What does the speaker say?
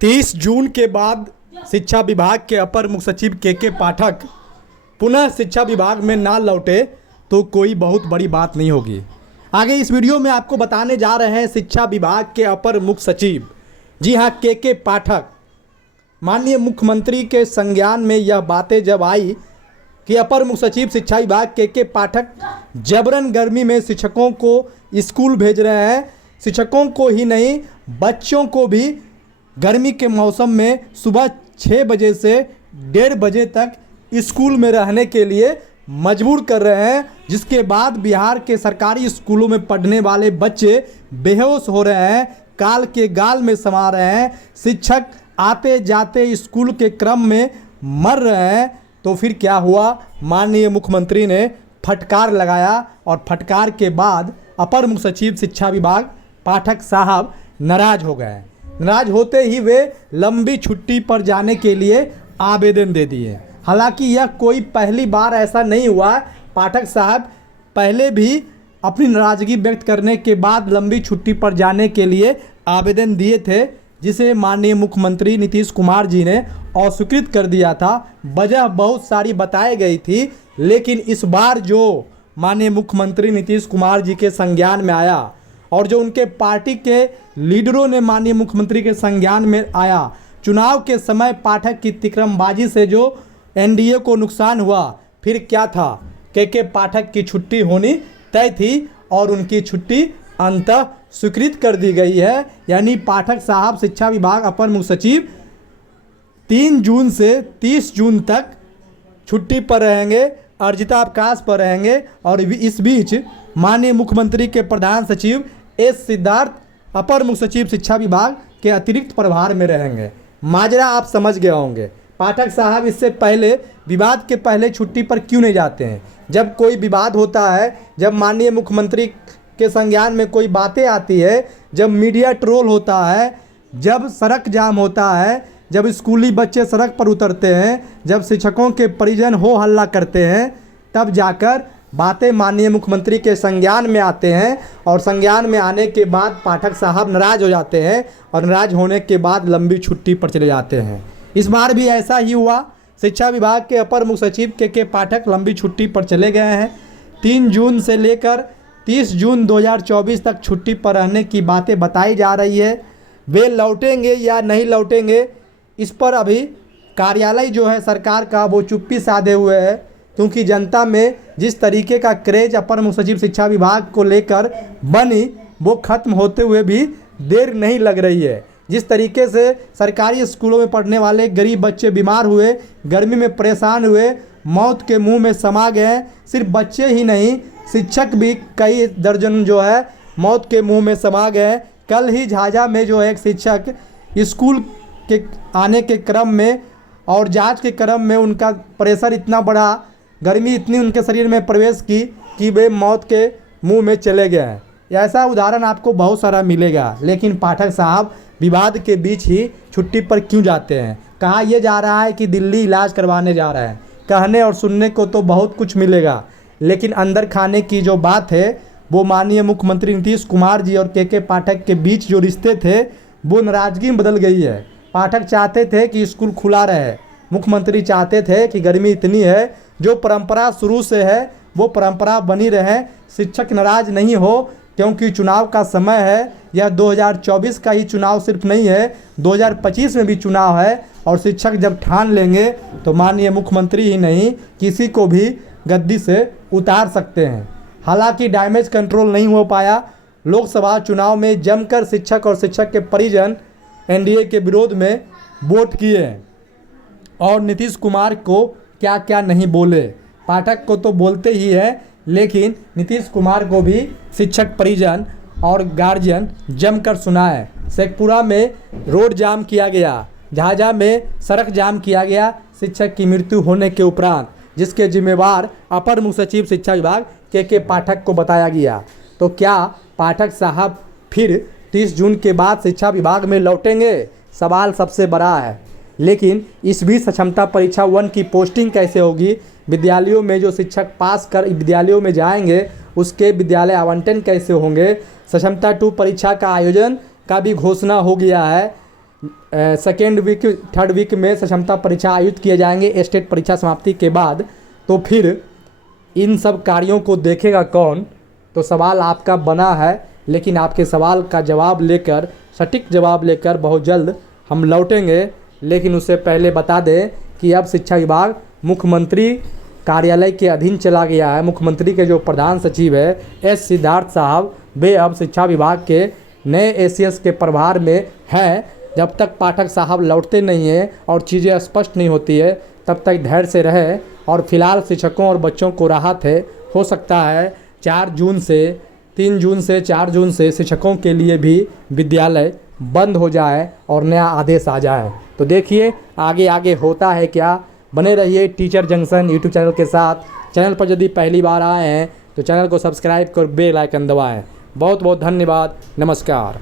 30 जून के बाद शिक्षा विभाग के अपर मुख्य सचिव के पाठक पुनः शिक्षा विभाग में ना लौटे तो कोई बहुत बड़ी बात नहीं होगी। आगे इस वीडियो में आपको बताने जा रहे हैं शिक्षा विभाग के अपर मुख्य सचिव, जी हाँ के पाठक। माननीय मुख्यमंत्री के संज्ञान में यह बातें जब आई कि अपर मुख्य सचिव शिक्षा विभाग के पाठक जबरन गर्मी में शिक्षकों को स्कूल भेज रहे हैं। शिक्षकों को ही नहीं, बच्चों को भी गर्मी के मौसम में सुबह 6 बजे से 1:30 बजे तक स्कूल में रहने के लिए मजबूर कर रहे हैं, जिसके बाद बिहार के सरकारी स्कूलों में पढ़ने वाले बच्चे बेहोश हो रहे हैं, काल के गाल में समा रहे हैं। शिक्षक आते जाते स्कूल के क्रम में मर रहे हैं। तो फिर क्या हुआ, माननीय मुख्यमंत्री ने फटकार लगाया और फटकार के बाद अपर मुख्य सचिव शिक्षा विभाग पाठक साहब नाराज हो गए। नाराज होते ही वे लंबी छुट्टी पर जाने के लिए आवेदन दे दिए। हालांकि यह कोई पहली बार ऐसा नहीं हुआ। पाठक साहब पहले भी अपनी नाराज़गी व्यक्त करने के बाद लंबी छुट्टी पर जाने के लिए आवेदन दिए थे, जिसे माननीय मुख्यमंत्री नीतीश कुमार जी ने अस्वीकृत कर दिया था। वजह बहुत सारी बताई गई थी, लेकिन इस बार जो माननीय मुख्यमंत्री नीतीश कुमार जी के संज्ञान में आया और जो उनके पार्टी के लीडरों ने माननीय मुख्यमंत्री के संज्ञान में आया, चुनाव के समय पाठक की तिकड़मबाजी से जो एनडीए को नुकसान हुआ, फिर क्या था, के पाठक की छुट्टी होनी तय थी और उनकी छुट्टी अंततः स्वीकृत कर दी गई है। यानी पाठक साहब शिक्षा विभाग अपर मुख्य सचिव 3 जून से 30 जून तक छुट्टी पर रहेंगे, अर्जिता अवकाश पर रहेंगे। और इस बीच माननीय मुख्यमंत्री के प्रधान सचिव एस सिद्धार्थ अपर मुख्य सचिव शिक्षा विभाग के अतिरिक्त प्रभार में रहेंगे। माजरा आप समझ गए होंगे। पाठक साहब इससे पहले विवाद के पहले छुट्टी पर क्यों नहीं जाते हैं? जब कोई विवाद होता है, जब माननीय मुख्यमंत्री के संज्ञान में कोई बातें आती है, जब मीडिया ट्रोल होता है, जब सड़क जाम होता है, जब स्कूली बच्चे सड़क पर उतरते हैं, जब शिक्षकों के परिजन हो हल्ला करते हैं, तब जाकर बातें माननीय मुख्यमंत्री के संज्ञान में आते हैं। और संज्ञान में आने के बाद पाठक साहब नाराज हो जाते हैं और नाराज होने के बाद लंबी छुट्टी पर चले जाते हैं। इस बार भी ऐसा ही हुआ। शिक्षा विभाग के अपर मुख्य सचिव के पाठक लंबी छुट्टी पर चले गए हैं। 3 जून से लेकर 30 जून 2024 तक छुट्टी पर रहने की बातें बताई जा रही है। वे लौटेंगे या नहीं लौटेंगे, इस पर अभी कार्यालय जो है सरकार का वो चुप्पी साधे हुए है, क्योंकि जनता में जिस तरीके का क्रेज अपर मुख्य सचिव शिक्षा विभाग को लेकर बनी, वो खत्म होते हुए भी देर नहीं लग रही है। जिस तरीके से सरकारी स्कूलों में पढ़ने वाले गरीब बच्चे बीमार हुए, गर्मी में परेशान हुए, मौत के मुंह में समा गए, सिर्फ बच्चे ही नहीं, शिक्षक भी कई दर्जन जो है मौत के मुंह में समा गए। कल ही झाझा में जो है एक शिक्षक स्कूल के आने के क्रम में और जांच के क्रम में उनका प्रेशर इतना बढ़ा, गर्मी इतनी उनके शरीर में प्रवेश की कि वे मौत के मुंह में चले गए हैं। ऐसा उदाहरण आपको बहुत सारा मिलेगा। लेकिन पाठक साहब विवाद के बीच ही छुट्टी पर क्यों जाते हैं? कहा यह जा रहा है कि दिल्ली इलाज करवाने जा रहा है। कहने और सुनने को तो बहुत कुछ मिलेगा, लेकिन अंदर खाने की जो बात है वो माननीय मुख्यमंत्री नीतीश कुमार जी और के पाठक के बीच जो रिश्ते थे वो नाराजगी में बदल गई है। पाठक चाहते थे कि स्कूल खुला रहे, मुख्यमंत्री चाहते थे कि गर्मी इतनी है, जो परंपरा शुरू से है वो परंपरा बनी रहे, शिक्षक नाराज नहीं हो, क्योंकि चुनाव का समय है। यह 2024 का ही चुनाव सिर्फ नहीं है, 2025 में भी चुनाव है। और शिक्षक जब ठान लेंगे तो माननीय मुख्यमंत्री ही नहीं, किसी को भी गद्दी से उतार सकते हैं। हालांकि डैमेज कंट्रोल नहीं हो पाया। लोकसभा चुनाव में जमकर शिक्षक और शिक्षक के परिजन एनडीए के विरोध में वोट किए और नीतीश कुमार को क्या क्या नहीं बोले। पाठक को तो बोलते ही है, लेकिन नीतीश कुमार को भी शिक्षक परिजन और गार्जियन जमकर सुनाए। शेखपुरा में रोड जाम किया गया, झाझा में सड़क जाम किया गया शिक्षक की मृत्यु होने के उपरांत, जिसके जिम्मेवार अपर मुख्य सचिव शिक्षा विभाग के पाठक को बताया गया। तो क्या पाठक साहब फिर 30 जून के बाद शिक्षा विभाग में लौटेंगे? सवाल सबसे बड़ा है। लेकिन इस बीच सक्षमता परीक्षा 1 की पोस्टिंग कैसे होगी? विद्यालयों में जो शिक्षक पास कर विद्यालयों में जाएंगे उसके विद्यालय आवंटन कैसे होंगे? सक्षमता 2 परीक्षा का आयोजन का भी घोषणा हो गया है। सेकेंड वीक थर्ड वीक में सक्षमता परीक्षा आयोजित किए जाएंगे स्टेट परीक्षा समाप्ति के बाद। तो फिर इन सब कार्यों को देखेगा कौन? तो सवाल आपका बना है, लेकिन आपके सवाल का जवाब लेकर, सटीक जवाब लेकर बहुत जल्द हम लौटेंगे। लेकिन उससे पहले बता दें कि अब शिक्षा विभाग मुख्यमंत्री कार्यालय के अधीन चला गया है। मुख्यमंत्री के जो प्रधान सचिव है एस सिद्धार्थ साहब, वे अब शिक्षा विभाग के नए एसीएस के प्रभार में हैं। जब तक पाठक साहब लौटते नहीं हैं और चीज़ें स्पष्ट नहीं होती है, तब तक धैर्य से रहे। और फिलहाल शिक्षकों और बच्चों को राहत है। हो सकता है 3 जून से 4 जून से शिक्षकों के लिए भी विद्यालय बंद हो जाए और नया आदेश आ जाए। तो देखिए आगे आगे होता है क्या। बने रहिए टीचर जंक्शन यूट्यूब चैनल के साथ। चैनल पर यदि पहली बार आए हैं तो चैनल को सब्सक्राइब कर बेल आइकन दबाएं। बहुत बहुत धन्यवाद। नमस्कार।